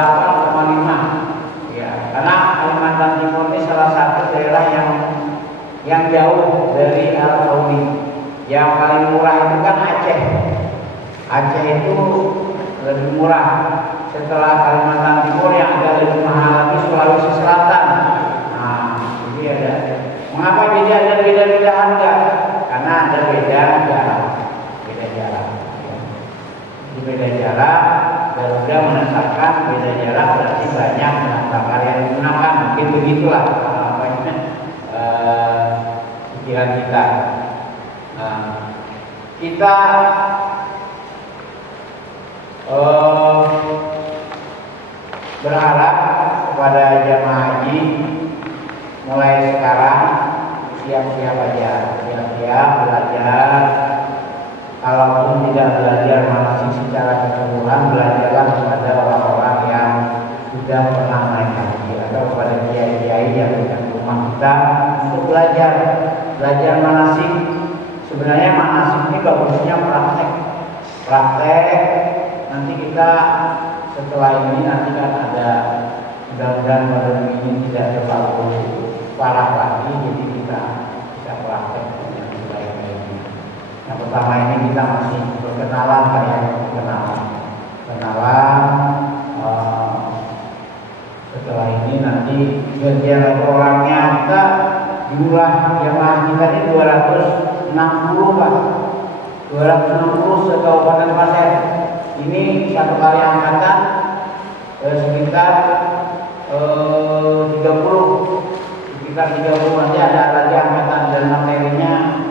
8,5. Ya, karena Kalimantan Timur ini salah satu daerah yang jauh dari Arab Saudi. Yang paling murah itu kan Aceh. Aceh itu lebih murah. Setelah Kalimantan Timur yang agak lebih mahal lagi Sulawesi Selatan. Nah, jadi ada. Mengapa jadi ada beda-beda harga? Karena ada beda jarak. Beda jarak, Garuda menetapkan beda jarak berarti banyak bahan yang digunakan, mungkin begitulah pikiran kita. Kita berharap kepada jamaah haji mulai sekarang siap-siap aja, siap-siap belajar. Kalaupun tidak belajar manasik secara keseluruhan, belajarlah kepada orang-orang yang sudah pernah naik haji atau kepada kiai-kiai yang dekat rumah kita untuk belajar manasik. Sebenarnya manasik ini bagusnya praktek. Nanti kita setelah ini nanti kan ada, mudah-mudahan pandemi ini tidak terlalu parah lagi, jadi kita bisa praktek. Yang pertama ini kita masih perkenalan, setelah ini nanti biar orangnya kita jumlah jamaah kita ini 260 Pak, 260 se-Kabupaten Pasir. Ini satu kali angkatan sekitar 30 nanti ada lagi angkatan dan materinya.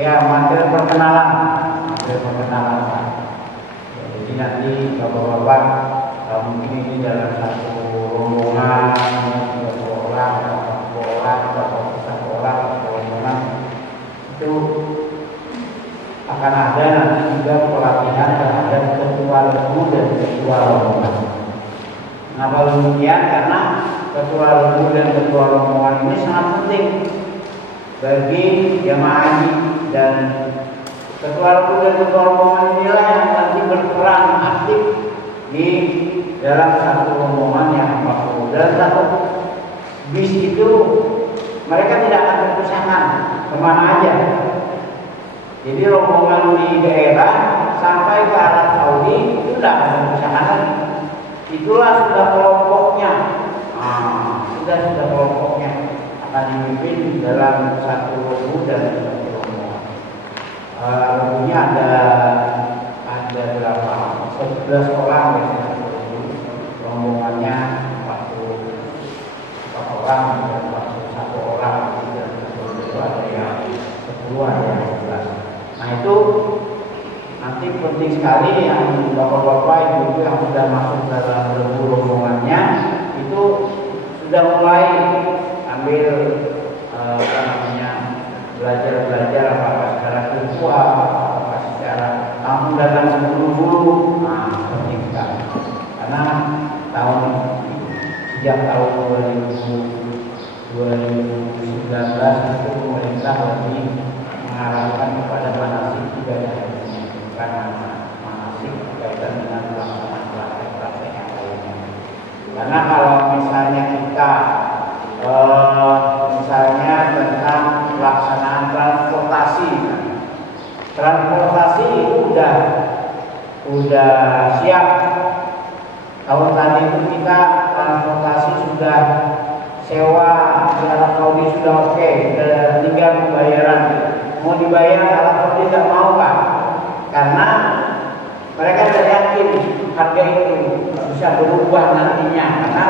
Ya, materi perkenalan Pak. Ya, jadi nanti bapak-bapak mungkin ini dalam satu rombongan 30 orang atau 40 orang atau 1 orang rombongan itu akan ada nanti juga pelatihan terhadap ketua lembu dan ketua rombongan. Kenapa demikian? Karena ketua lembu dan ketua rombongan ini sangat penting bagi jamaah haji. Dan ketua lembu dan ketua rombongan inilah yang nanti berperan aktif di dalam satu rombongan yang 40. Dalam satu bis itu mereka tidak akan berkesangan kemana aja. Jadi rombongan di daerah sampai ke Arab Saudi itu tidak akan berkesangan. Itulah sudah kelompoknya. Sudah kelompoknya akan dipimpin dalam satu lembu dan lembunya ada berapa? 11 orang biasanya. Rombongannya 44 orang dan 41 orang. Itu ada yang 10, ada yang 11. Nah itu nanti penting sekali yang bapak-bapak ibu yang sudah masuk dalam lembu rombongannya itu sudah mulai ambil belajar apakah secara virtual, apakah secara langsung datang sebelum dulu. Nah, penting sekali. Karena sejak tahun 2019 itu pemerintah lebih mengarahkan kepada manasik ibadah haji, bukan manasik berkaitan dengan pelaksanaan praktek yang lainnya. Karena kalau misalnya kita tentang pelaksanaan transportasi itu udah siap. Tahun tadi itu kita transportasi sudah sewa di Arab Saudi sudah oke, tinggal pembayaran. Mau dibayar Arab Saudi tidak mau Pak, karena mereka tidak yakin harga itu bisa berubah nantinya, karena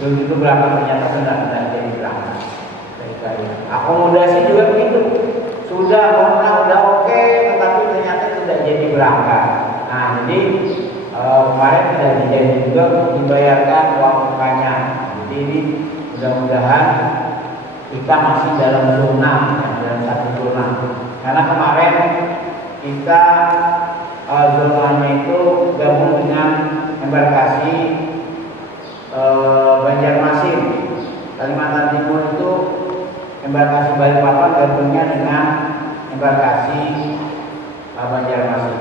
belum itu berapa ternyata sudah jadi berapa. Akomodasi juga begitu, sudah oke, tetapi ternyata tidak jadi berangkat. Nah jadi kemarin tidak dijanji juga untuk dibayarkan uang mukanya. Jadi ini mudah-mudahan kita masih dalam satu zona. Karena kemarin kita zonanya itu gabung dengan embarkasi Banjarmasin. Kalimantan Timur itu embarkasi Balikpapan gabungnya dengan embarkasi Banjarmasin.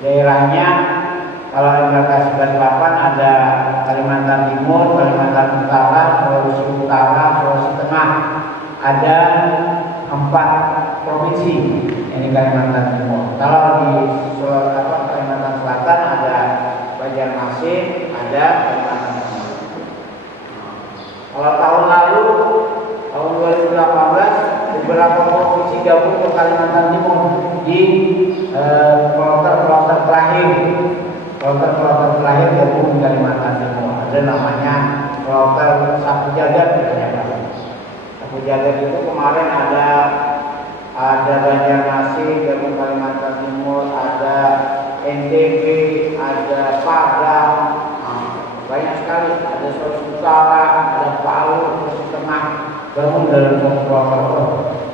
Daerahnya kalau embarkasi Balikpapan ada tidak Kalimantan Timur. Kalau tahun lalu, tahun 2018, beberapa provinsi gabung ke Kalimantan Timur di kloter terakhir gabung di Kalimantan Timur. Ada namanya kloter Sapu Jagat misalnya. Sapu Jagat itu kemarin ada Banjarmasin gabung Kalimantan Timur, ada NTB, ada Padang, banyak sekali, ada Sulawesi Utara, ada Palu, Sulawesi Tengah, gabung dalam satu kloter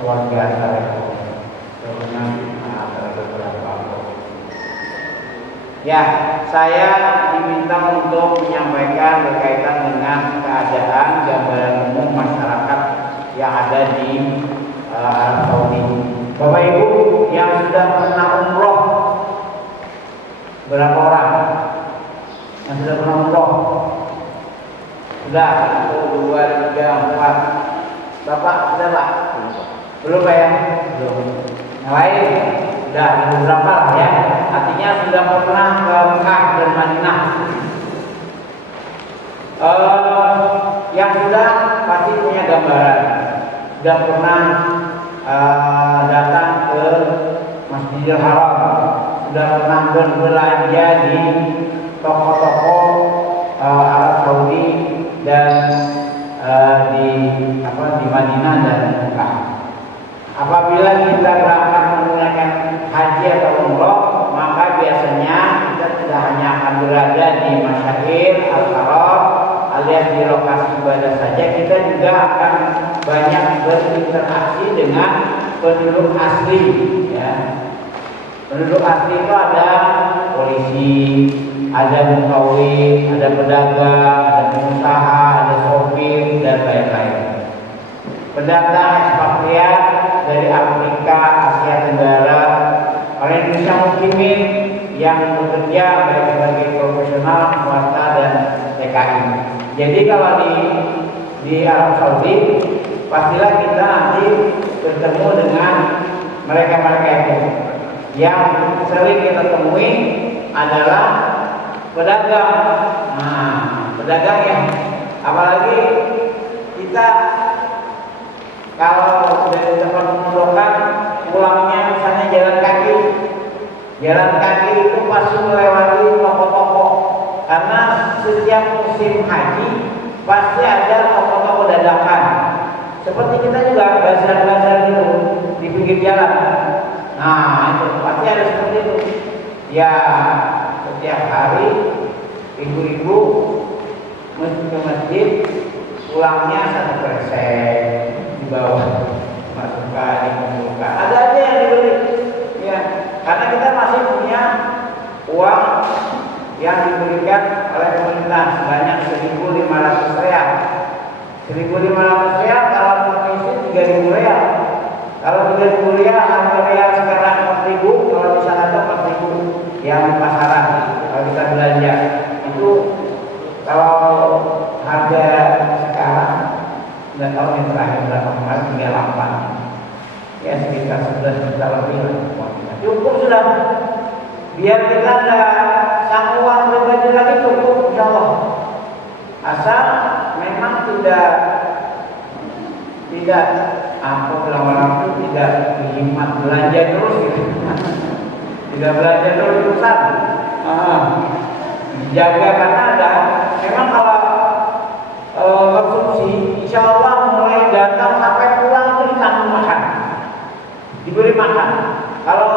luar biasa ya. Dengan beberapa ya, saya diminta untuk menyampaikan berkaitan dengan keadaan gambaran umum masyarakat yang ada di Arab Saudi. Bapak Ibu yang sudah pernah umroh, berapa orang yang sudah pernah umroh? Sudah, 1, 2, 3, 4. Bapak sudah Pak? Belum Pak ya? Belum. Yang lain? Sudah, beberapa lah ya. Artinya sudah pernah ke Mekah dan Madinah. Yang sudah pasti punya gambaran. Sudah pernah datang ke Masjidil Haram, sudah pernah berbelanja di toko-toko Arab Saudi dan di Madinah dan Mekah. Apabila kita berangkat menggunakan haji atau umroh, maka biasanya kita tidak hanya akan berada di Masyair Al-Haram alias di lokasi ibadah saja, kita juga akan banyak berinteraksi dengan penduduk asli ya. Penduduk asli itu ada polisi, ada mukawin, ada pedagang, ada pengusaha, ada sopir dan lain-lain. Pendatang ekspatriat dari Afrika, Asia Tenggara, orang Indonesia muslimin yang bekerja baik sebagai profesional, swasta dan TKI. Jadi kalau di Arab Saudi, pastilah kita nanti bertemu dengan mereka-mereka itu. Yang sering kita temui adalah pedagang. Nah, pedagang yang apalagi kita kalau dari tempat pemundokan pulangnya misalnya jalan kaki. Jalan kaki itu pasti melewati toko-toko, karena setiap musim haji pasti ada toko-toko dadakan. Seperti kita juga bazar-bazar itu di pinggir jalan. Nah, itu pasti ada seperti itu. Ya, setiap hari ibu-ibu ke masjid, pulangnya 1 kresek di bawah, masukkan, dibuka. Ada aja yang dibeli. Ya, karena kita masih punya uang yang diberikan oleh pemerintah sebanyak 1.500 real. 1.500 real kalau provinsi 3.000 real. Kalau 3.000 real, harga real sekarang 4.000. Kalau di sana itu 4.000 yang di pasaran. Kalau kita belanja itu, kalau harga sekarang nggak tahu yang terakhir berapa, kemarin 38. Ya sekitar 11 juta lebih lah. Cukup sudah. Biar kita ada sang uang pribadi lagi cukup, insya Allah. Asal memang tidak apa bilang itu tidak dihemat belanja terus gitu. Tidak belanja terus-terusan. Dijaga karena ada. Memang kalau konsumsi, insya Allah mulai datang sampai pulang itu ditanggung makan, diberi makan. Kalau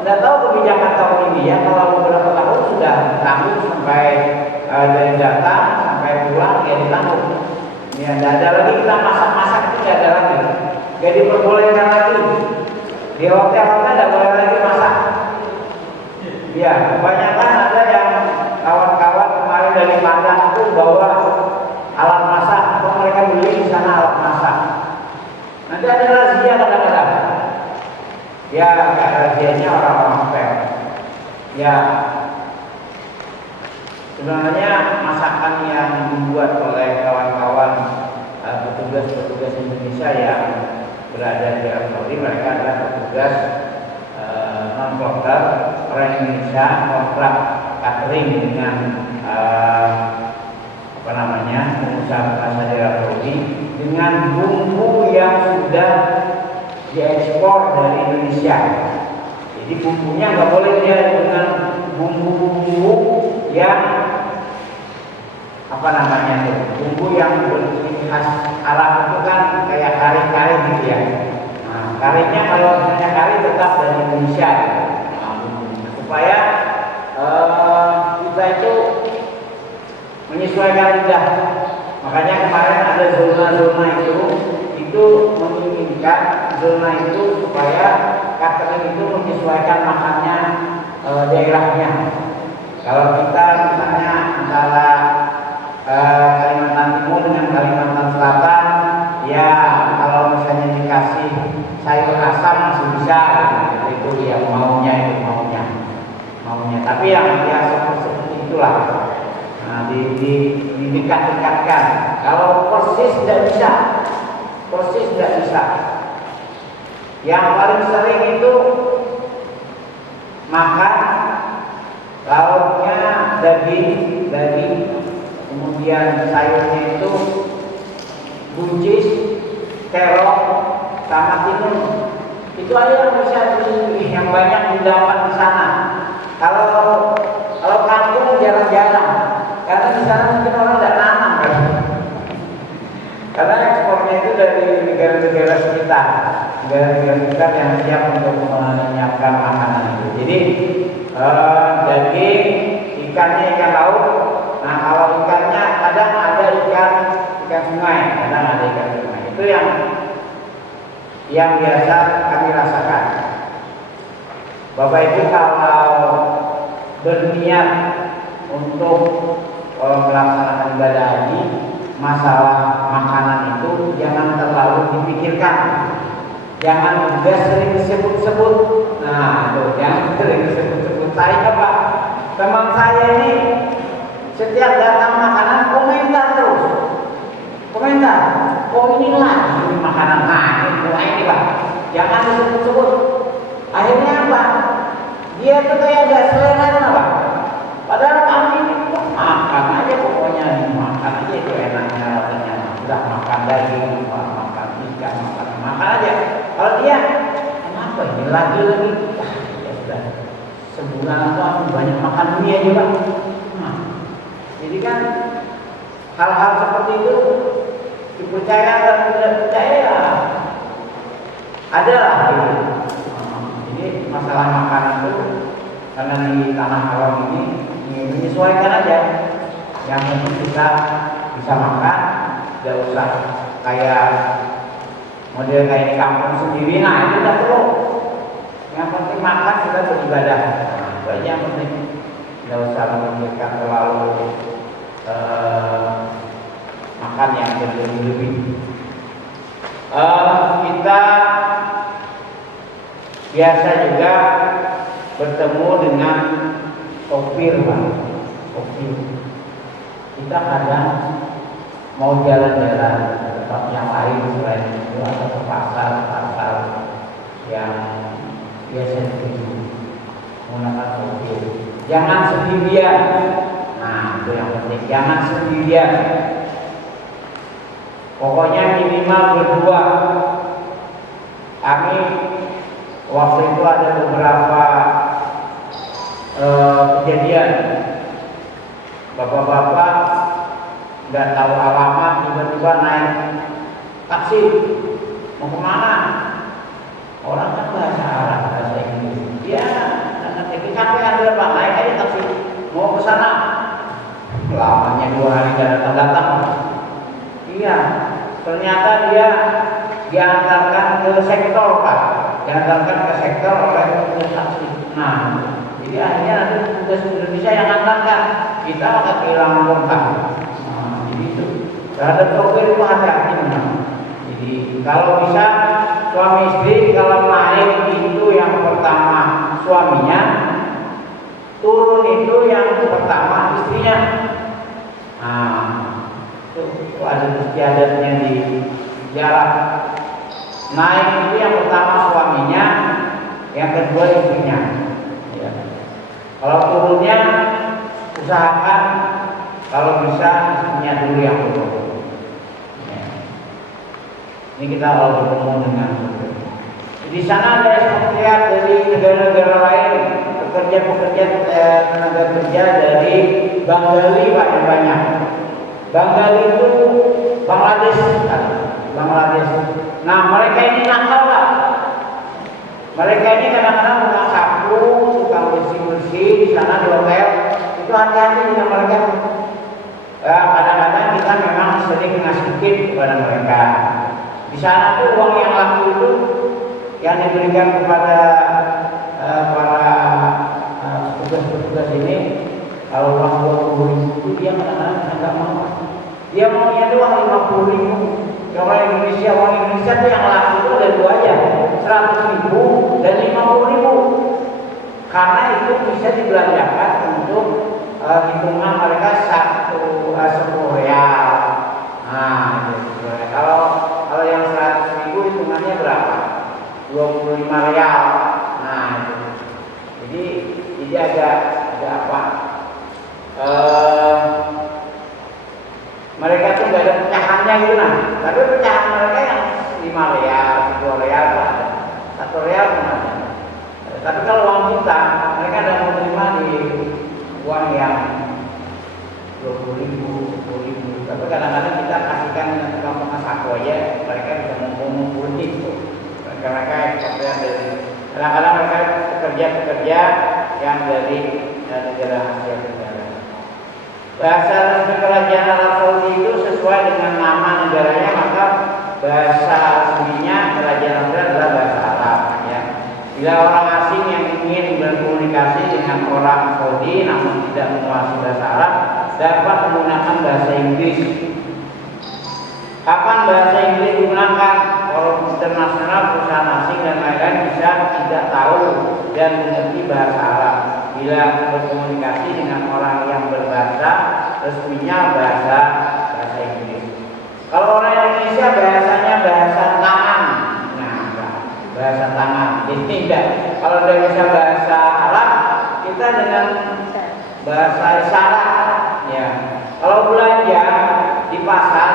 tidak tahu kebijakan tahun ini ya, kalau beberapa tahun sudah tanggung sampai dari datang sampai pulang ya ditanggung. Ya, tidak ada lagi kita masak-masak, itu tidak ada lagi. Jadi diperbolehkan lagi. Di hotel-hotel tidak boleh lagi masak. Ya, kebanyakan ada yang kawan-kawan kemarin dari Padang itu bawa alat masak, atau mereka beli di sana alat masak. Nanti ada razia kadang-kadang. Ya, razianya orang-orang fair. Ya, sebenarnya masakan yang dibuat oleh kawan-kawan petugas-petugas Indonesia yang berada di Arab Saudi, mereka adalah petugas non-dokter orang Indonesia kontrak catering dengan Indonesia. Jadi bumbunya nggak boleh dia dengan bumbu-bumbu yang apa namanya tuh, bumbu yang berciri khas Arab itu kan kayak kari-kari gitu ya. Nah, karinya kalau misalnya kari tetap dari Indonesia, supaya kita itu menyesuaikan lidah. Makanya kemarin ada zona-zona itu menginginkan zona itu supaya catering itu menyesuaikan makannya daerahnya. Kalau kita misalnya antara Kalimantan Timur dengan Kalimantan Selatan, ya kalau misalnya dikasih sayur asam masih bisa, itu dia maunya. Tapi yang seperti itulah. Nah, didekat-dekatkan. Kalau persis tidak bisa. Yang paling sering itu makan lauknya daging, kemudian sayurnya itu buncis, terong, sama timun. Itu aja yang bisa yang banyak didapat di sana. Kalau kampung jarang-jarang, karena di sana mungkin orang tidak nanam kan. Karena ekspornya itu dari negara-negara sekitar, yang siap untuk menyiapkan makanan itu. Jadi daging, ikannya ikan laut. Nah, kalau ikannya kadang ada ikan sungai, kadang ada ikan sungai. Itu yang biasa kami rasakan. Bapak Ibu kalau berniat untuk melaksanakan ibadah haji, masalah makanan itu jangan terlalu dipikirkan. Jangan juga sering disebut-sebut. Nah, itu jangan sering disebut-sebut. Saya Pak, teman saya ini setiap datang makanan komentar terus. Oh ini lagi makanan ini Pak. Jangan disebut-sebut. Akhirnya apa? Dia tuh kayak gak selera Pak. Padahal kami makan aja pokoknya, makan aja itu enaknya rasanya. Udah makan daging, makan ikan, makan aja. Kalau dia kenapa ini lagi? Ya sudah. Sebulan atau aku banyak makan mie aja Pak. Jadi kan hal-hal seperti itu dipercaya dan tidak percaya adalah gitu. Jadi masalah makanan itu karena di tanah haram ini menyesuaikan aja. Yang penting kita bisa makan, tidak usah kayak model kayak di kampung sendiri. Nah itu tidak perlu. Yang penting makan, kita beribadah. Itu aja yang penting. Tidak usah memikirkan terlalu makan yang berlebih-lebih. Kita biasa juga bertemu dengan sopir. Kita kadang mau jalan-jalan ke tempat yang lain selain itu, atau ke pasar yang biasa dituju menggunakan sopir. Jangan sendirian. Nah, itu yang penting. Jangan sendirian. Pokoknya minimal berdua. Kami waktu itu ada beberapa kejadian. Bapak-bapak nggak tahu alamat, tiba-tiba naik taksi. Mau kemana? Orang kan bahasa Arab, bahasa Inggris. Dia sampai ada Pak, naik aja taksi. Mau ke sana. Lamanya 2 hari datang. Iya, ternyata dia diantarkan ke sektor Pak, diantarkan ke sektor oleh petugas taksi. Nah, jadi akhirnya nanti petugas Indonesia yang antarkan, kita akan kehilangan kontak. Nah, jadi itu terhadap sopir itu hati-hati memang. Jadi kalau bisa suami istri kalau naik itu yang pertama suaminya, turun itu yang pertama istrinya. Nah, itu ada istiadatnya di jarak. Naik itu yang pertama suaminya, yang kedua istrinya. Ya. Kalau turunnya usahakan kalau bisa istrinya dulu yang turun. Ya. Ini kita kalau bertemu dengan Di sana ada ekspatriat dari negara-negara lain, pekerja-pekerja tenaga kerja dari Bengali banyak. Bengali itu Bangladesh, Bangladesh. Nah mereka ini nakal lah. Mereka ini kadang-kadang tukang sapu, tukang bersih-bersih di sana di hotel. Itu hati-hati dengan mereka. Kadang-kadang kita memang sering ngasih tip kepada mereka. Di sana tuh uang yang laku itu yang diberikan kepada para petugas-petugas ini, kalau uang 20.000 itu dia kadang-kadang nggak mau. Dia maunya itu uang 50.000. Kalau Indonesia, uang Indonesia itu yang laku itu ada dua aja, 100.000 dan 50.000. Karena itu bisa dibelanjakan untuk hitungan mereka satu real. Nah, kalau yang 100.000 hitungannya berapa? 25 real. Nah, jadi ada apa? Mereka tuh nggak ada pecahannya gitu nah. Tapi pecahan mereka yang 5 real, 2 real tuh ada, 1 real pun ada. Tapi kalau uang kita, mereka ada menerima di uang yang 20.000, 10.000. Tapi kadang-kadang kita kasihkan dengan tukang saku aja, mereka bisa mengumpulkan itu. Mereka kadang-kadang mereka pekerja yang dari negara Asia Tenggara. Bahasa resmi kerajaan Arab Saudi itu sesuai dengan nama negaranya, maka bahasa resminya kerajaan Arab Saudi adalah bahasa Arab. Ya. Bila orang asing yang ingin berkomunikasi dengan orang Saudi namun tidak menguasai bahasa Arab, dapat menggunakan bahasa Inggris. Kapan bahasa Inggris digunakan? Kalau internasional, perusahaan asing dan lain-lain bisa tidak tahu dan mengerti bahasa Arab. Bila berkomunikasi dengan orang yang berbahasa resminya bahasa Inggris. Kalau orang Indonesia bahasanya bahasa tangan. Nah, bahasa tangan. Jadi tidak. Kalau udah bisa bahasa Arab, kita dengan bahasa isyarat. Ya. Kalau belanja di pasar,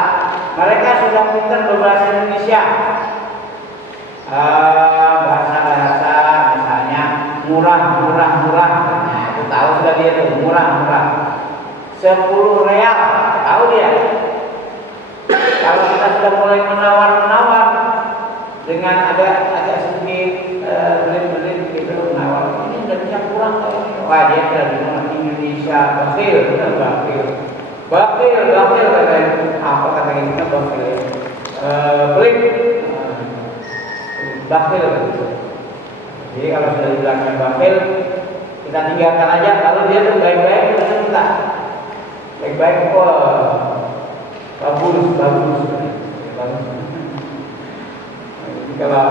mereka sudah pintar berbahasa Indonesia. Bahasa-bahasa misalnya murah. Nah, itu tahu sudah dia tuh murah. 10 real, tahu dia. Kalau kita sudah mulai menawar dengan agak sedikit belit gitu menawar, ini udah bisa kurang kok. Wah, dia sudah mengerti Indonesia, bakil katanya. Apa katanya kita bakil? Belit. Bakil. Jadi kalau sudah dibilangnya bakil, kita tinggalkan aja. Kalau dia tuh baik-baik kita. Baik-baik kok. Bagus. Jadi kalau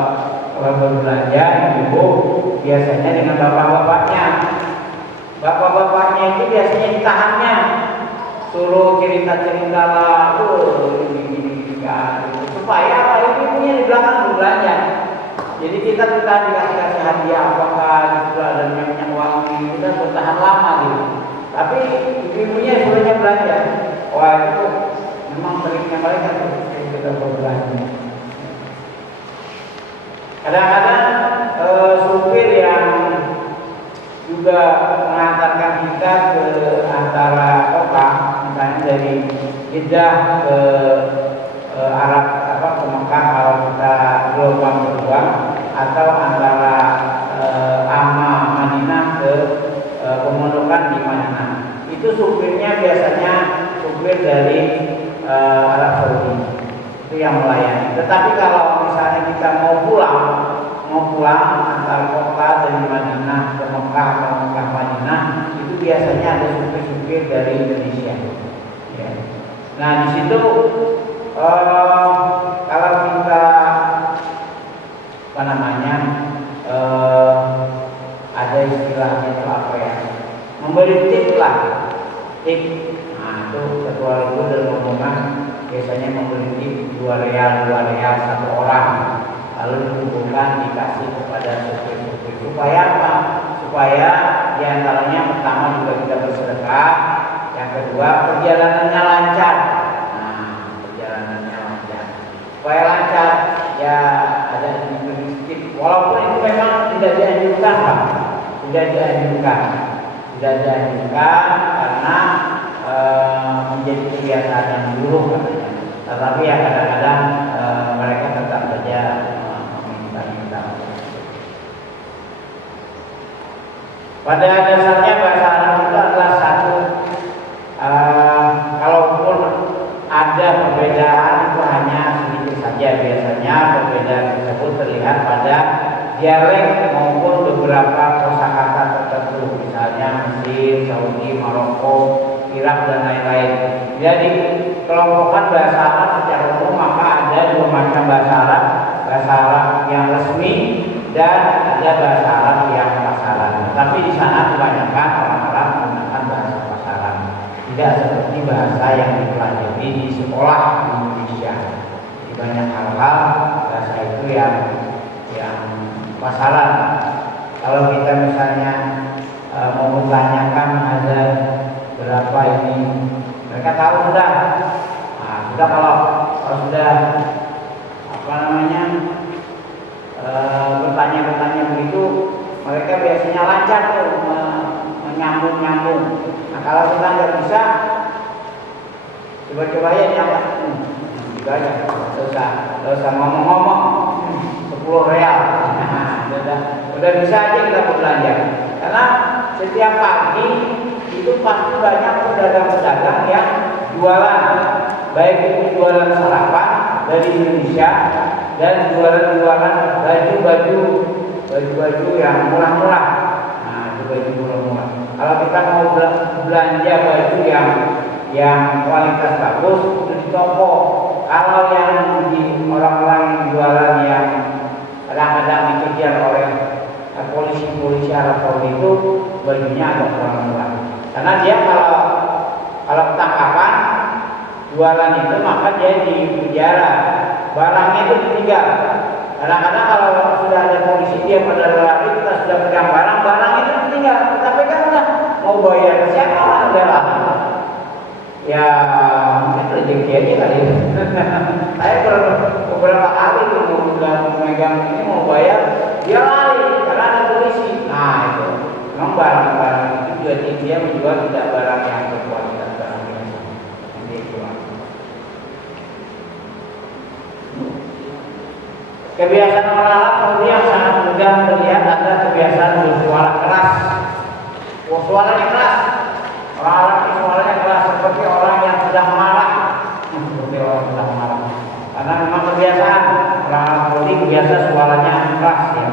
berbelanja ibu biasanya dengan bapak-bapaknya. Bapak-bapaknya itu biasanya ditahannya. Suruh cerita-cerita lah, ini kan. Supaya ibu-ibunya di belakang berbelanja. Jadi kita dikasih hadiah apakah gitu dan yang wangi, kita bertahan lama gitu. Tapi ibu-ibunya sebenarnya belanja. Wah itu memang triknya mereka tuh kita berbelanja. Kadang-kadang supir yang juga mengantarkan kita ke antara kota, misalnya dari Jeddah ke Arab ke Mekah kalau kita gelombang kedua, atau antara Madinah ke pemondokan di Madinah. Itu supirnya biasanya supir dari Arab Saudi. Itu yang melayani. Tetapi kalau misalnya kita mau pulang antar kota dari Madinah ke Mekah atau Mekah Madinah, itu biasanya ada supir-supir dari Indonesia. Ya. Nah di situ kalau kita ada istilahnya itu apa ya? Memberi tip lah, tip. Nah itu ketua itu dalam rombongan biasanya memberi tip 2 real 1 orang, lalu dikumpulkan dikasih kepada supir-supir. Supaya apa? Supaya diantaranya pertama juga kita bersedekah, yang kedua perjalanannya lancar. Supaya lancar ya ada sedikit, walaupun tidak dianjurkan, karena menjadi kebiasaan yang buruk katanya. Tetapi ya kadang-kadang mereka tetap saja meminta-minta. Pada dasarnya bahasa Arab itu adalah satu, kalaupun ada perbedaan itu hanya sedikit saja. Biasanya perbedaan tersebut terlihat pada dialek maupun beberapa kosakata tertentu, misalnya Mesir, Saudi, Maroko, Irak dan lain-lain. Jadi kelompokkan bahasa Arab secara umum maka ada dua macam bahasa Arab yang resmi dan ada bahasa Arab yang pasaran. Tapi di sana kebanyakan orang-orang menggunakan bahasa pasaran, tidak seperti bahasa yang dipelajari di sekolah di Indonesia. Di banyak hal-hal bahasa itu yang pasaran. Kalau kita misalnya mau bertanyakan ada berapa ini, mereka tahu sudah. Nah, sudah kalau sudah bertanya begitu, mereka biasanya lancar tuh menyambung. Nah, kalau kita nggak bisa, coba-coba ya nyambung. Juga aja, dosa ngomong-ngomong 10 real. Nah, udah bisa aja kita berbelanja. Karena setiap pagi itu pasti banyak pedagang-pedagang yang jualan, baik itu jualan sarapan dari Indonesia dan jualan baju yang murah-murah. Nah, itu baju murah-murah. Kalau kita mau belanja baju yang kualitas bagus itu di toko. Kalau yang di orang-orang yang jualan yang kadang-kadang dikejar oleh polisi Arab Saudi itu bajunya agak kurang murah. Karena dia kalau ketangkapan jualan itu maka dia di penjara, barangnya itu ditinggal. Kadang-kadang kalau sudah ada polisi dia pada lari, kita sudah pegang barang itu ditinggal. Tapi kan udah mau bayar siapa orang adalah ya mungkin rezeki aja kali ya. Saya beberapa kali mau megang ini mau bayar, dia lari karena ada polisi. Nah itu memang barang-barang itu jadi dia menjual tidak barang yang berkualitas, barang yang dijual. Kebiasaan orang Arab Saudi yang sangat mudah terlihat adalah kebiasaan bersuara keras. Suaranya keras. Orang Arab ini suaranya keras seperti orang yang sedang marah. Karena memang kebiasaan orang Arab Saudi kebiasaan suaranya keras ya.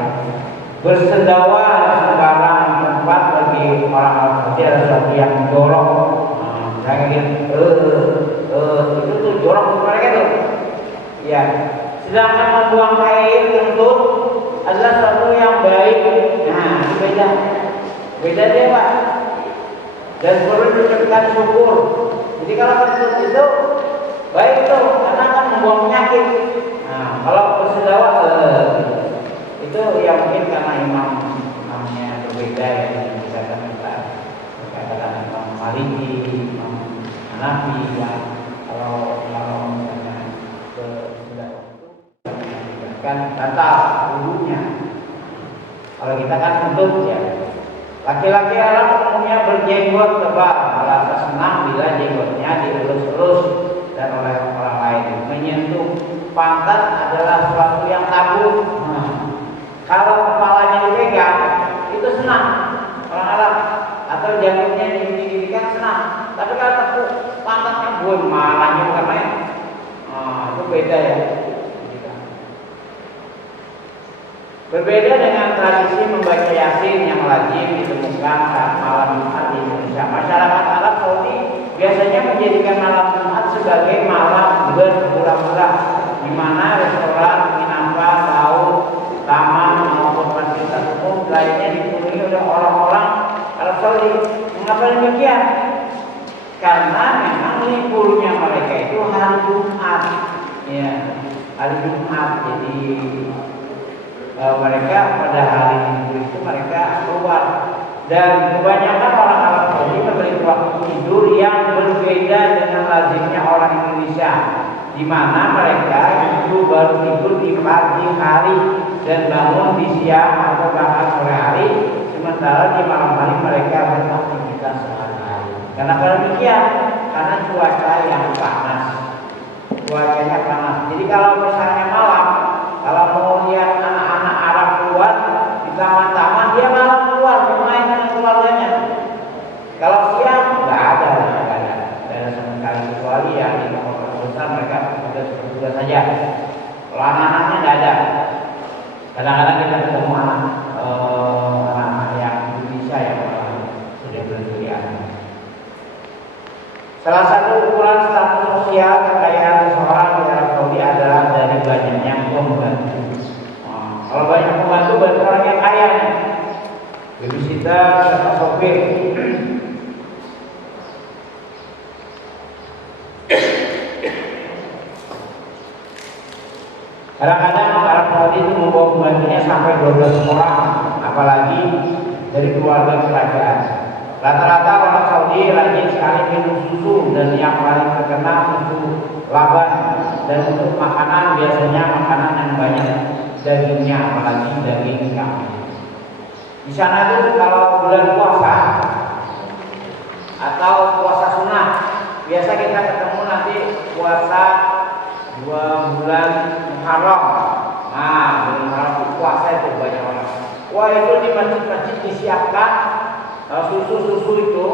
Bersendawa sembarang tempat bagi orang Arab Saudi adalah sesuatu yang jorok. Misalnya gitu, itu tuh jorok mereka tuh. Ya. Sedangkan membuang air kentut adalah sesuatu yang baik. Nah, beda dia Pak. Dan perlu diucapkan syukur. Jadi kalau kentut itu baik tuh, karena akan membuang penyakit. Nah, kalau bersedawa itu ya mungkin karena imamnya berbeda ya. Misalkan Imam Maliki, Imam Hanafi yang kalau misalnya bersedawa kan batal wudhunya. Kalau kita kan kentut ya. Laki-laki Arab umumnya berjenggot tebal, merasa senang bila jenggotnya dielus-elus dan oleh orang lain. Menyentuh pantat adalah sesuatu yang tabu. Kalau kepalanya dipegang itu senang orang Arab, atau janggutnya digigit senang. Tapi kalau tepuk pantatnya buat marahnya bukan main. Itu beda ya. Berbeda dengan tradisi membaca Yasin yang lazim ditemukan saat malam Jumat di Indonesia. Masyarakat Arab Saudi biasanya menjadikan malam Jumat sebagai malam berpura-pura, di mana restoran, penginapan, laut, taman maupun fasilitas umum lainnya dipenuhi oleh orang-orang Arab Saudi. Mengapa demikian? Karena memang liburnya mereka itu hari Jumat, ya, hari Jumat. Jadi mereka pada hari Minggu itu mereka keluar, dan kebanyakan orang Arab Saudi memiliki waktu tidur yang berbeda dengan lazimnya orang Indonesia, di mana mereka itu baru tidur di pagi hari dan bangun di siang atau bahkan sore hari, sementara di malam hari mereka beraktivitas sehari-hari. Kenapa demikian? Karena cuaca yang panas, cuacanya panas. Jadi kalau misalnya malam, kalau mau lihat anak-anak Arab keluar di taman-taman, dia malam keluar bermain dengan keluarganya. Kalau siang nggak ada sama sekali, kecuali yang di kota besar mereka sudah saja. Kalau anak-anaknya nggak ada. Kadang-kadang kita ketemu anak-anak yang Indonesia yang sudah berkuliah. Salah satu ukuran status sosial kekayaan seseorang di Arab Saudi adalah dari banyaknya pembantu. Kalau banyak pembantu berarti orang yang kaya, babysitter serta sopir. Kadang-kadang Arab Saudi itu membawa pembantunya sampai 12 orang, apalagi dari keluarga kerajaan. Rata-rata orang Saudi rajin sekali minum susu, dan yang paling terkenal susu laban. Dan untuk makanan biasanya makanan yang banyak dagingnya, apalagi daging kambing. Di sana itu kalau bulan puasa atau puasa sunnah, biasa kita ketemu nanti puasa 2 bulan Muharram. Nah, bulan Muharram itu puasa itu banyak orang. Wah, itu di masjid-masjid disiapkan susu-susu itu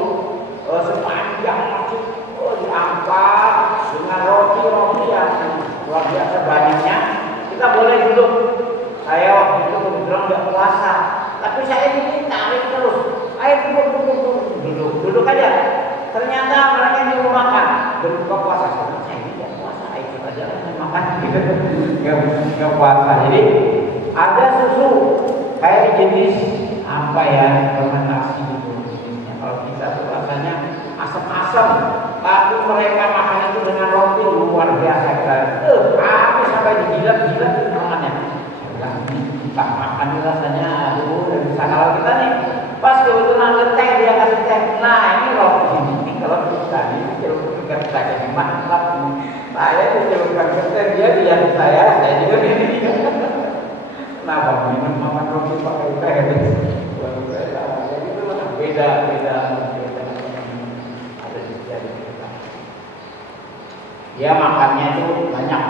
sepanjang masjid diangkat dengan roti-roti yang luar biasa banyaknya. Kita boleh duduk. Saya waktu itu kebetulan nggak puasa, tapi saya ini tarik terus. Ayo duduk aja. Ternyata mereka nyuruh makan berbuka puasa. Saya ini nggak puasa, ayo kita jalan makan gitu. Nggak puasa. Jadi ada susu kayak jenis apa ya, fermentasi gitu jenisnya. Kalau kita tuh rasanya asam-asam, tapi mereka makan itu dengan roti luar biasa. Habis sampai dijilat-jilat itu makannya. Kita makan rasanya, aduh, dan bisa kalau kita nih pas kebetulan ada teh, dia kasih teh. Nah, ini roti ini kalau kita ini celupkan teh ini mantap. Saya celupkan teh, dia saya juga ini. Kenapa minum makan roti pakai teh? Jadi itu beda. Ada di kita. Dia makannya itu banyak,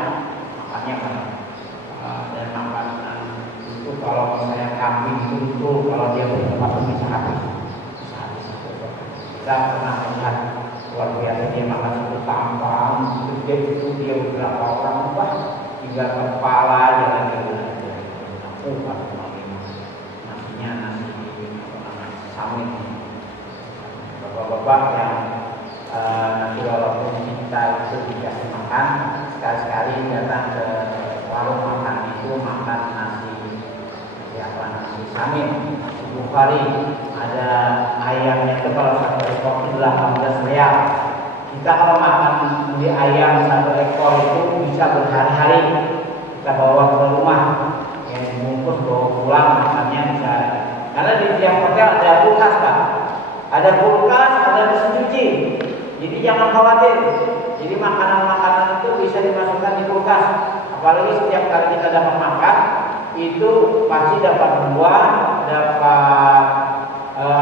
dan makanan itu kalau misalnya kambing itu kalau dia bertempat bisa habis. Kita pernah melihat luar biasa dia makan satu tampang, gede itu dia berapa orang bah, 3 kepala jalan. Nasinya nasi samit. Bapak-bapak yang nanti walaupun kita itu dikasih makan, sekali-sekali datang ke warung makan itu makan nasi samit, nasi Bukhari. Ada ayamnya itu kalau 1 ekor itu 18 rial. Kita kalau makan di ayam 1 ekor itu bisa berhari-hari. Kita bawa ke rumah, yang dibungkus bawa pulang makannya bisa. Karena di tiap hotel ada kulkas, Pak. Ada kulkas, ada mesin cuci. Jadi jangan khawatir. Jadi makanan-makanan itu bisa dimasukkan di kulkas. Apalagi setiap kali kita dapat makan, itu pasti dapat buah, dapat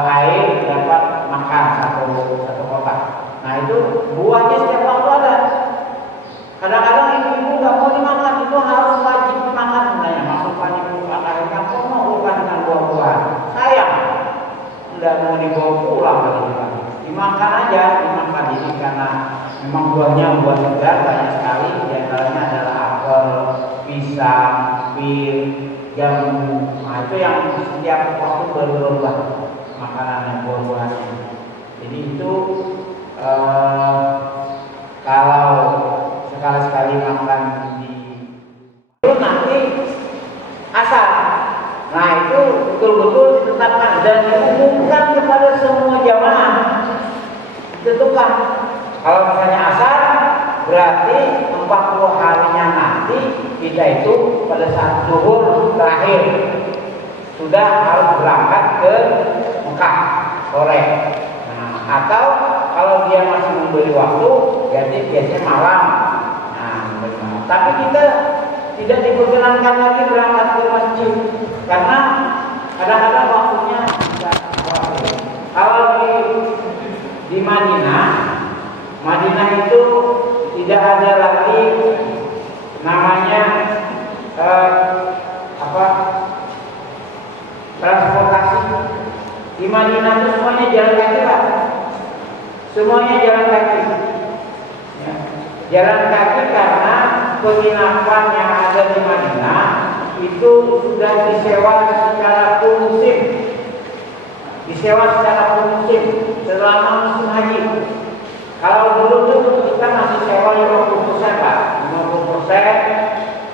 air, dapat makan satu kotak. Nah itu buahnya setiap waktu ada. Kadang-kadang ibu-ibu nggak mau dimakan, itu harus wajib dimakan. Sebenarnya masukkan ibu akhirnya penuh kulkas dengan buah-buahan. Sayang, nggak mau dibawa pulang lagi. Dimakan aja, dimakan. Jadi karena memang buahnya buah segar banyak sekali. Di antaranya adalah apel, pisang, pir, jambu. Nah itu yang setiap waktu berubah makanan buah-buahannya. Jadi itu kalau sekali-sekali makan di itu nanti asar. Nah itu betul-betul ditetapkan dan diumumkan kepada semua jamaah. Ditentukan kalau misalnya asar berarti 40 harinya nanti kita itu pada saat zuhur terakhir sudah harus berangkat ke Mekah sore. Nah, atau kalau dia masih memberi waktu, jadi biasanya malam. Nah, tapi kita tidak diperkenankan lagi berangkat ke masjid karena kadang-kadang waktunya Kalau di Madinah itu tidak ada lagi namanya transportasi. Di Madinah itu semuanya jalan kaki Pak. Semuanya jalan kaki. Ya. Jalan kaki karena penginapan yang ada di Madinah itu sudah disewa secara full musim. Disewa secara full musim selama musim haji. Kalau dulu itu kita masih sewa 50% Pak.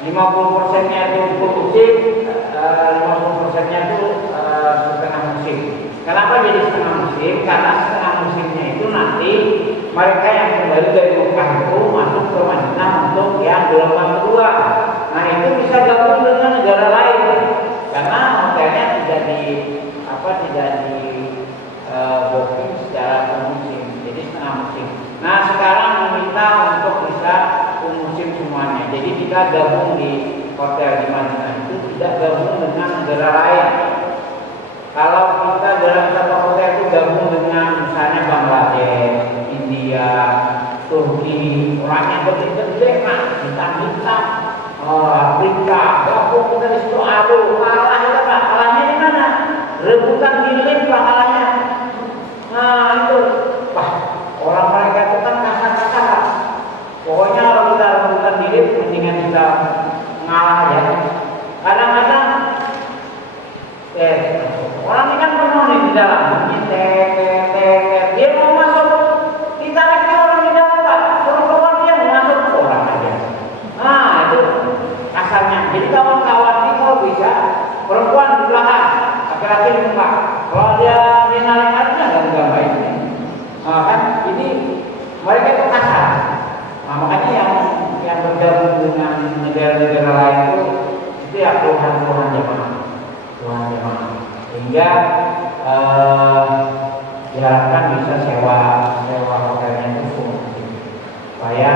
50%-nya itu full musim, 50%-nya itu setengah musim. Kenapa jadi setengah musim? Karena setengah musimnya itu nanti mereka yang kembali dari Mekah itu masuk ke Madinah untuk yang gelombang kedua. Nah itu bisa gabung dengan negara lain karena hotelnya tidak di booking secara musim, jadi setengah musim. Nah sekarang meminta untuk bisa musim semuanya. Jadi kita gabung di hotel di Madinah itu tidak gabung dengan negara lain. Kalau kita dalam satu hotel itu gabung dengan misalnya Bangladesh, India, Turki, orangnya gede-gede, bintang-bintang, Afrika, gabung kita di situ, aduh, kalah kita Pak. Kalahnya di mana? Rebutan milik Pak kalahnya. Nah itu, wah orang mereka itu kan kasar-kasar Pak. Pokoknya kalau kita rebutan milik, mendingan kita ngalah ya. Kadang-kadang orang ini kan penuh nih di dalam, dia mau masuk, kita lagi orang di dalam Pak, suruh keluar dia mau masuk orang aja. Nah itu kasarnya. Jadi kawan-kawan ini kalau bisa perempuan di belakang, laki-laki di muka. Kalau dia narik hatinya nggak baik. Nah kan ini mereka itu kasar. Nah makanya yang bergabung dengan negara-negara lain itu ya Tuhan jemaah. Sehingga diharapkan bisa sewa hotelnya itu supaya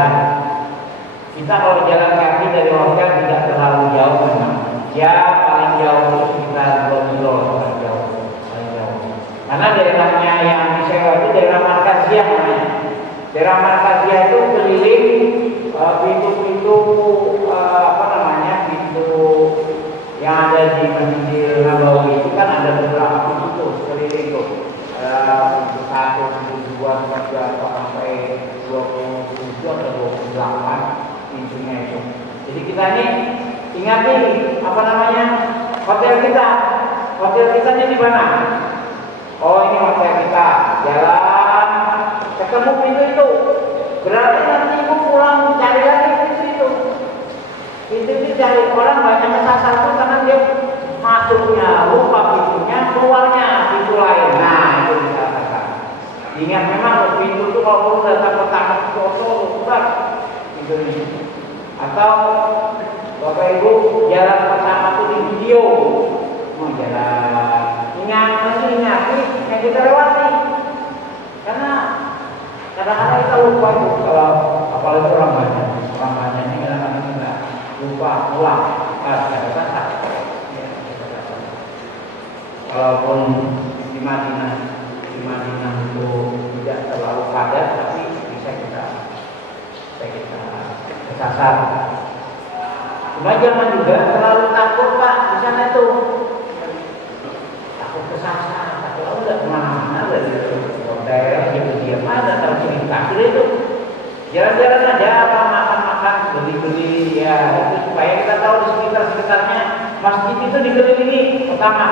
kita kalau jalan kaki dari hotel tidak terlalu jauh memang. Ya paling jauh itu sekitar 2 kilo paling jauh. Karena daerahnya yang disewa itu daerah Markaziah namanya. Daerah Markaziah itu keliling pintu-pintu pintu yang ada di Masjidil Nabawi itu kan ada beberapa pintu sekeliling itu. Pintu 1, pintu 2, 3, sampai 27 atau 28 pintunya itu. Jadi kita ini ingat nih hotel kita. Hotel kita ini di mana? Oh ini hotel kita. Jalan ketemu pintu itu. Berarti nanti ibu pulang cari lagi pintu itu. Itu cari orang banyak kesasar itu karena dia masuknya lupa pintunya, keluarnya pintu lain. Nah itu dikatakan. Ingat memang pintu itu kalau datang pertama foto lupa pintu ini. Atau Bapak Ibu jalan pertama itu di video, mau jalan masih ingat yang kita lewati. Karena kadang-kadang kita lupa itu kalau apalagi orang banyak ini kadang-kadang kita lupa pulang kata-kata. Walaupun di Madinah itu tidak terlalu padat, tapi bisa kita kesasar. Cuma jangan juga terlalu takut Pak di sana itu. Takut kesasar, takut udah kemana-mana dari daerah gitu dia ada tahu cerita itu. Jalan-jalan aja makan-makan, beli-beli ya itu supaya kita tahu di sekitarnya masjid itu dikelilingi pertama.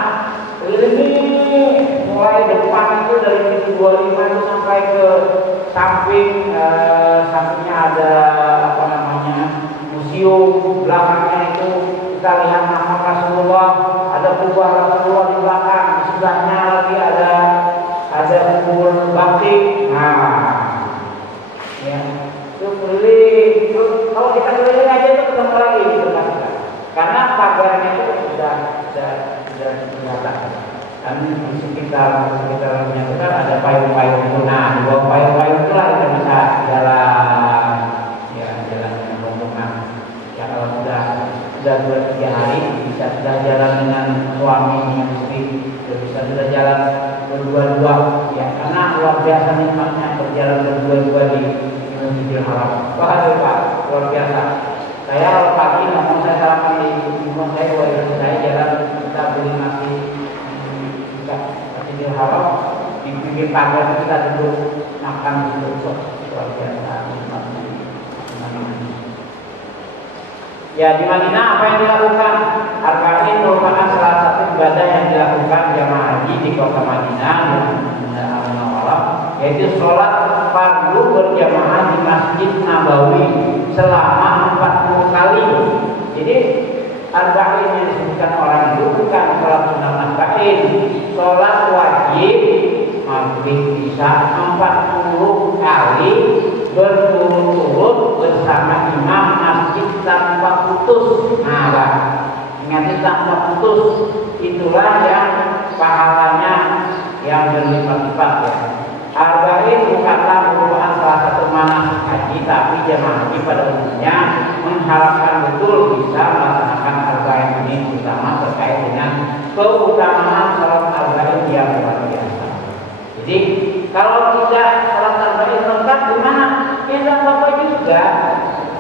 Kelilingi mulai depan itu dari pintu 25 itu sampai ke sampingnya ada museum, belakangnya itu kita lihat nama Rasulullah, ada kubah Rasulullah di belakang, di sebelahnya lagi ada kubur bakti. Nah, ya itu keliling. Kalau kita keliling aja itu ketemu lagi gitu kan? Karena pagarnya itu sudah kelihatan. Dan di sekitarnya itu kan ada payung-payung itu. Nah, di bawah payung-payung itulah kita bisa jalan dengan rombongan. Ya kalau sudah 2-3 hari bisa sudah jalan dengan suami dengan istri, bisa sudah jalan berdua-dua ya, karena luar biasa nikmatnya berjalan berdua-dua di Masjidil Haram. Wah Pak, luar biasa. Saya kalau pagi ngomong saya sarapan di rumah saya, dua istri saya jalan kita beli nasi di Masjidil Haram, di pinggir pagar kita duduk makan di situ. Luar biasa nikmatnya. Ya, di Madinah apa yang dilakukan? Arba'in merupakan salah satu ibadah yang dilakukan jamaah haji di kota Madinah Al-Munawwarah, yaitu sholat fardu berjamaah di Masjid Nabawi selama 40 kali. Jadi arba'in yang disebutkan orang itu bukan sholat sunnah arba'in, sholat wajib maghrib bisa 40 kali berturut-turut bersama imam masjid tanpa putus. Nah, ingat tanpa putus, itulah yang pahalanya yang berlipat-lipat ya. Arba'in bukanlah merupakan salah satu manasik haji, tapi jemaah haji pada umumnya mengharapkan betul bisa melaksanakan arba'in ini, terutama terkait dengan keutamaan salat arba'in yang luar biasa. Jadi kalau tidak salat arba'in lengkap gimana? Ya tidak apa-apa juga.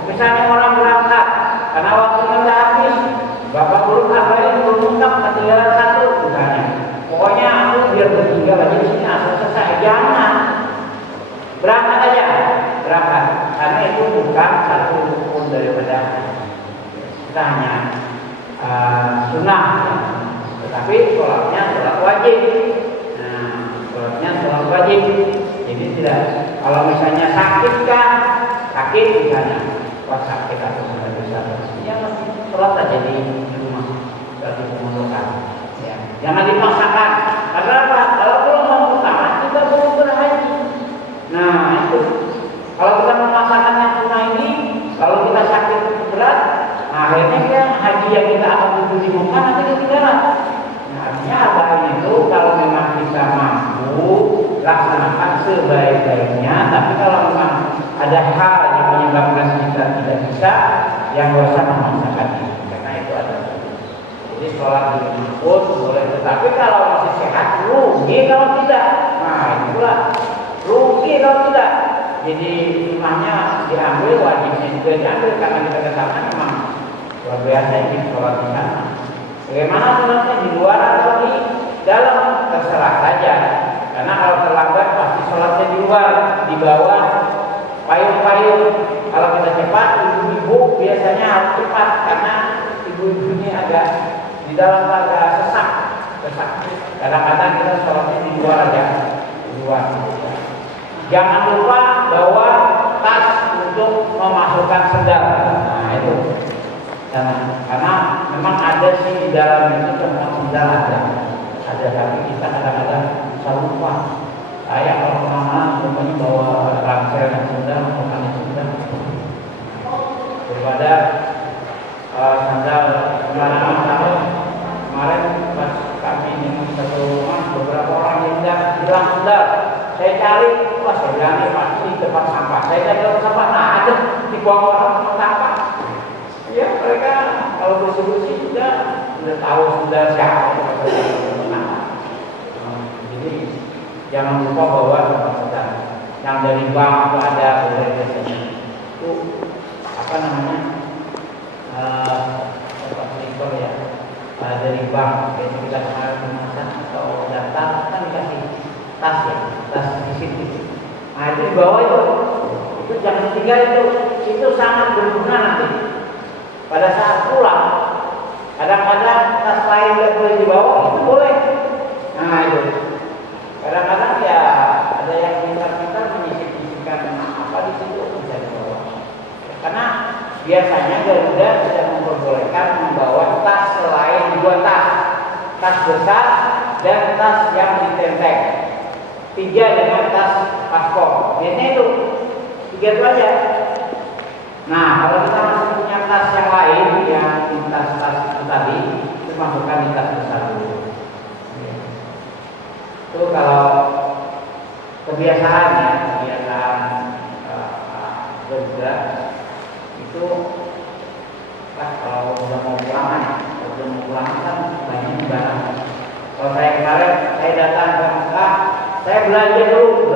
Misalnya orang berangkat karena waktunya sudah habis, bapak belum arba'in belum lengkap, ketinggalan satu misalnya. Pokoknya aku biar bertiga aja di sini asal selesai. Jangan, berangkat aja, berangkat. Karena itu bukan satu rukun daripada kita hanya sunnah, ya. Tetapi sholatnya sholat wajib. Nah, sholatnya sholat wajib. Jadi tidak. Kalau misalnya sakit kah, sakit misalnya, wah sakit atau sudah bisa, ya sholat aja di rumah, berarti pemundukan. Ya. Jangan dipaksakan. Karena apa? Kalau belum mau utama, kita belum berhaji. Nah itu. Kalau kita memaksakan yang sunnah ini, kalau kita sakit berat, nah, akhirnya kan haji yang kita akan tuju di Mekah nanti ketinggalan. Nah, artinya arba'in itu kalau memang kita mampu laksanakan sebaik-baiknya. Tapi kalau memang ada hal yang menyebabkan kita tidak bisa, yang nggak usah memaksakan itu. Karena itu ada. Jadi sholat di rumah pun boleh, tetapi kalau masih sehat rugi kalau tidak. Nah itulah rugi kalau tidak. Jadi rumahnya diambil, wajibnya juga diambil karena kita katakan memang luar biasa ini sholat di sana. Bagaimana sholatnya di luar atau di dalam terserah saja. Karena kalau terlambat pasti sholatnya di luar, di bawah payung-payung. Kalau kita cepat, ibu-ibu biasanya harus cepat karena ibu-ibu ini agak di dalam agak sesak. Kadang-kadang kita sholatnya di luar aja, di luar. Jangan lupa bawa tas untuk memasukkan sendal. Nah itu, jangan. Karena memang ada sih di dalam itu tempat sendal ada, tapi kita kadang-kadang bisa lupa. Saya kalau kemana-mana rupanya bawa ransel dan sendal, bukan sendal. Daripada sandal kemarin pas kami dengan satu rumah beberapa orang yang hilang sandal, saya cari, wah saya bilang pasti di tempat sampah. Saya cari tempat sampah, nah ada di bawah orang tempat sampah. Ya mereka kalau bersih-bersih juga sudah tahu sandal siapa. Jadi jangan lupa bawa tempat sandal. Yang dari bank itu ada boleh biasanya. Itu apa namanya? Tempat sliper ya. Dari bank, jadi kita kemarin kemasan atau daftar kan dikasih tas ya, tas visit. Nah itu di bawah itu jangan tinggal itu sangat berguna nanti. Pada saat pulang, kadang-kadang tas lain tidak boleh dibawa, itu boleh. Nah itu, kadang-kadang ya ada yang pintar-pintar menyisip-nyisipkan apa di situ bisa dibawa. Karena biasanya Garuda tidak memperbolehkan membawa tas selain dua tas besar dan tas yang ditenteng. 3 dengan tas paspor. Biasanya itu 3 itu aja. Nah kalau kita masih punya tas yang lain, yang tas-tas itu tadi, itu masukkan di tas besar dulu. Itu kalau kebiasaan Garuda itu kalau udah mau pulang kan banyak barang. Kalau saya kemarin saya datang ke Mekah, saya belanja aja dulu,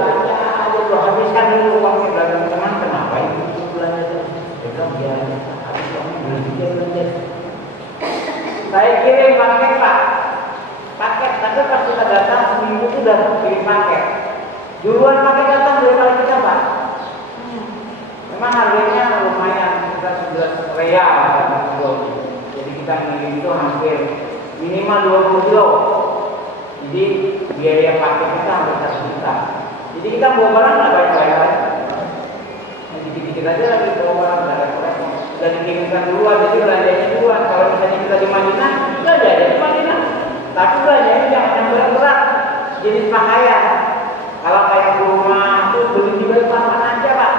habiskan dulu uangnya belanja teman. Kenapa itu belanja terus? Saya bilang biar habis uangnya belanja. Saya kirim paket Pak, tapi pas kita datang seminggu itu udah kirim paket. Duluan paket datang daripada kita Pak. Memang harganya lumayan, kita 11 real gitu. Jadi kita ngirim itu hampir minimal 20 kilo. Jadi biaya paket kita hampir 1 juta. Jadi kita bawa barang nggak banyak-banyak. Dikit-dikit aja lagi bawa barang dari repot. Sudah dikirimkan duluan, jadi belanjanya duluan. Kalau misalnya kita di Madinah, belanja di Madinah. Tapi belanjanya jangan yang berat-berat, jenis pakaian. Kalau kayak rumah itu beli juga papan aja Pak.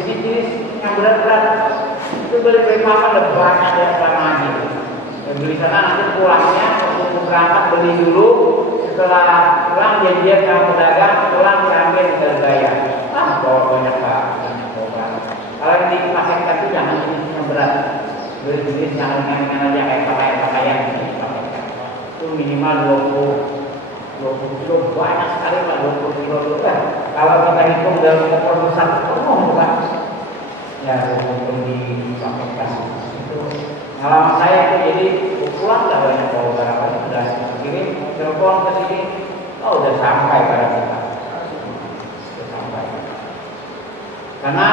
Jadi jenis yang berat-berat itu beli papan lebih banyak ya selama haji. Beli sana nanti pulangnya untuk berangkat beli dulu, setelah pulang janjian sama pedagang, pulang diambil dan bayar. Bawa banyak Pak. Kalau yang dipakaikan itu jangan jenis yang berat, beli jenis yang ringan-ringan aja kayak pakaian ini. Itu minimal 20 kilo, banyak sekali Pak, 20 kilo itu kan. Kalau kita hitung dalam produksi penuh Pak, ya untuk dipakaikan itu. Pengalaman saya itu jadi pulang dah banyak bawa barang sudah kirim telepon ke sini, oh udah sampai pada kita, sudah sampai. Karena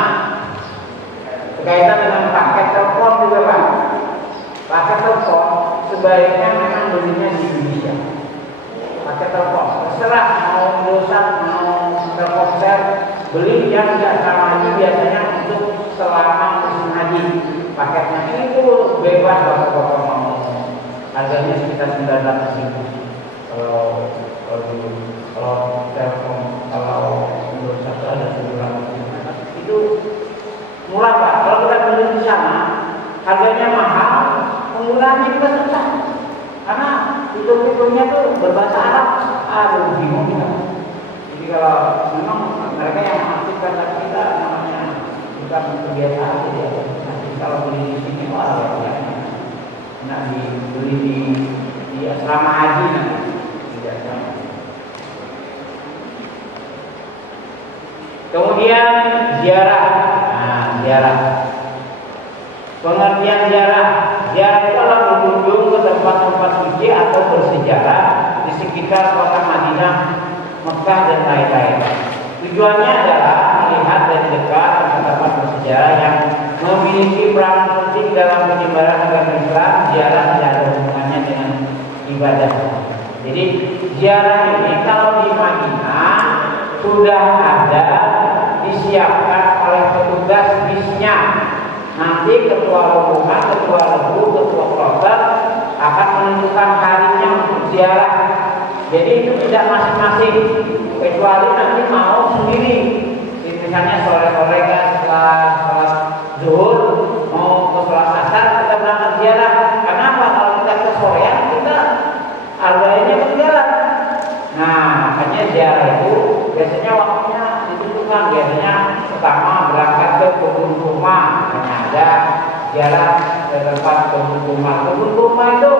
berkaitan dengan paket telepon juga Pak, paket telepon sebaiknya memang belinya di Indonesia. Pakai telepon, terserah mau Indosat, mau Telkomsel, beli yang tidak sama haji biasanya untuk selama musim haji. Paketnya itu bebas bapak-bapak mau. Harganya sekitar 900.000. Kalau Telkom, kalau Indosat ada 700.000. Itu murah Pak. Kalau kita beli di sana, harganya mahal, penggunaannya kita susah. Karena fitur-fiturnya tuh berbahasa Arab, bingung kita. Jadi kalau memang mereka yang mengaktifkan kita namanya bukan kebiasaan jadi ya. Nanti kalau beli di sini wah ya, nak dibeli di asrama haji nanti tidak sama. Kemudian ziarah, ziarah. Pengertian ziarah itu adalah berkunjung ke tempat-tempat suci atau bersejarah di sekitar kota Madinah, Mekah dan lain-lain. Tujuannya adalah melihat dari dekat tempat-tempat bersejarah yang memiliki peran penting dalam penyebaran agama Islam. Ziarah tidak ada hubungannya dengan ibadah. Jadi ziarah ini kalau di Madinah sudah ada disiapkan oleh petugas bisnya. Nanti ketua rombongan, ketua lebu, ketua kloter akan menentukan harinya untuk ziarah. Jadi itu tidak masing-masing, kecuali nanti mau sendiri. Misalnya sore-sore kan setelah sholat zuhur mau ke sholat asar kita berangkat ziarah. Kenapa? Kalau kita ke sorean kita harganya berjalan. Nah makanya ziarah itu biasanya waktunya ditentukan. Biasanya pertama berangkat ke kebun kurma, ada jalan ke tempat kebun kurma. Kebun kurma itu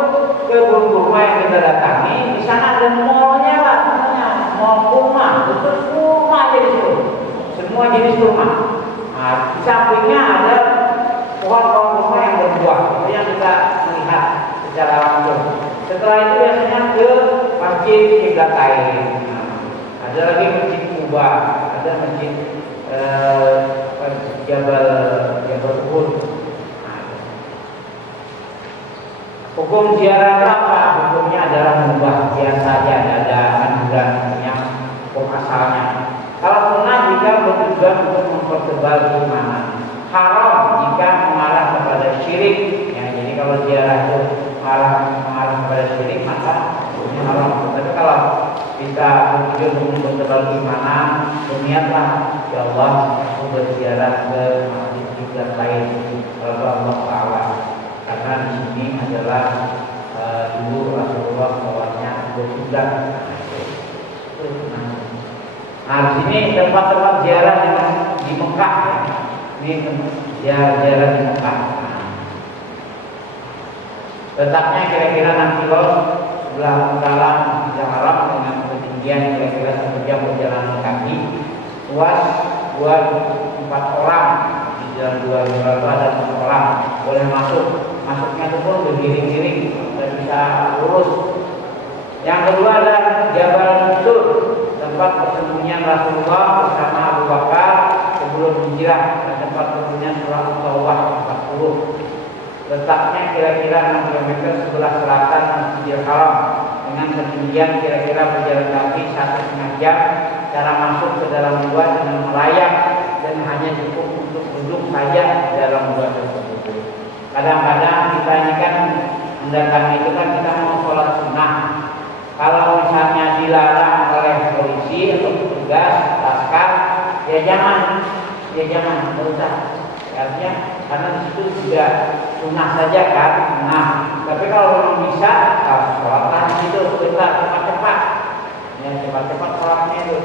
kebun kurma yang kita datangi, di sana ada mallnya Pak, mall kurma, terus kurma aja di situ, semua jenis kurma. Nah, di sampingnya ada pohon-pohon kurma yang berbuah, itu yang kita melihat secara langsung. Setelah itu biasanya ke masjid Qiblatain. Ada lagi masjid Kuba, ada masjid Jabal Uhud. Hukum ziarah apa? Hukumnya adalah mubah biasa saja, ada anjuran yang hukum asalnya. Kalau sunnah jika bertujuan untuk mempertebal keimanan, haram jika mengarah kepada syirik. Ya, jadi kalau ziarah itu mengarah kepada syirik maka hukumnya haram. Tapi kalau kita bertujuan untuk mempertebal keimanan, berniatlah ya Allah aku berziarah ke masjid kiblat lain kepada Allah Taala. Karena di sini adalah dulu Rasulullah sholatnya berkiblat. Nah di sini tempat-tempat ziarah di Mekah. Ini ziarah di Mekah. Letaknya kira-kira 6 kilo sebelah utara Masjidil Haram dengan ketinggian kira-kira 1 jam perjalanan kaki, luas buat 4 orang. Di dalam 2 itu ada 4 orang boleh masuk. Masuknya itu pun berdiri-diri, tidak bisa lurus. Yang kedua adalah Jabal Sur, tempat persembunyian Rasulullah bersama Abu Bakar sebelum hijrah, dan tempat persembunyian surah At-Taubah 40. Letaknya kira-kira 6 km sebelah selatan Masjidil Haram dengan ketinggian kira-kira berjalan kaki 1,5 jam. Cara masuk ke dalam gua dengan melayang dan hanya cukup untuk duduk saja di dalam gua tersebut. Kadang-kadang kita ini kan mendatangi itu kan kita mau sholat sunnah. Kalau misalnya dilarang oleh polisi atau petugas laskar, ya jangan, nggak usah. Artinya karena di situ juga sunnah saja kan. Nah, tapi kalau belum bisa, harus sholatlah di situ sebentar, cepat-cepat. Ya cepat-cepat sholatnya itu.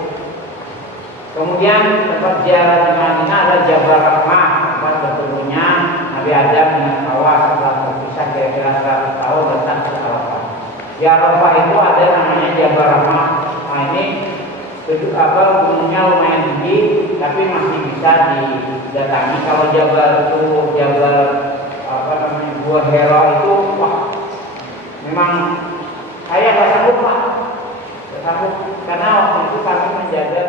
Kemudian tempat ziarah di Madinah adalah Jabal Rahmah, tempat bertemunya Nabi Adam dengan Hawa setelah berpisah kira-kira 100 tahun datang ke Arafah. Di Arafah itu ada namanya Jabal Rahmah. Nah ini gunungnya lumayan tinggi, tapi masih bisa didatangi. Kalau Jabal Gua Hira itu, wah, memang saya nggak sanggup pak, karena waktu itu kami menjaga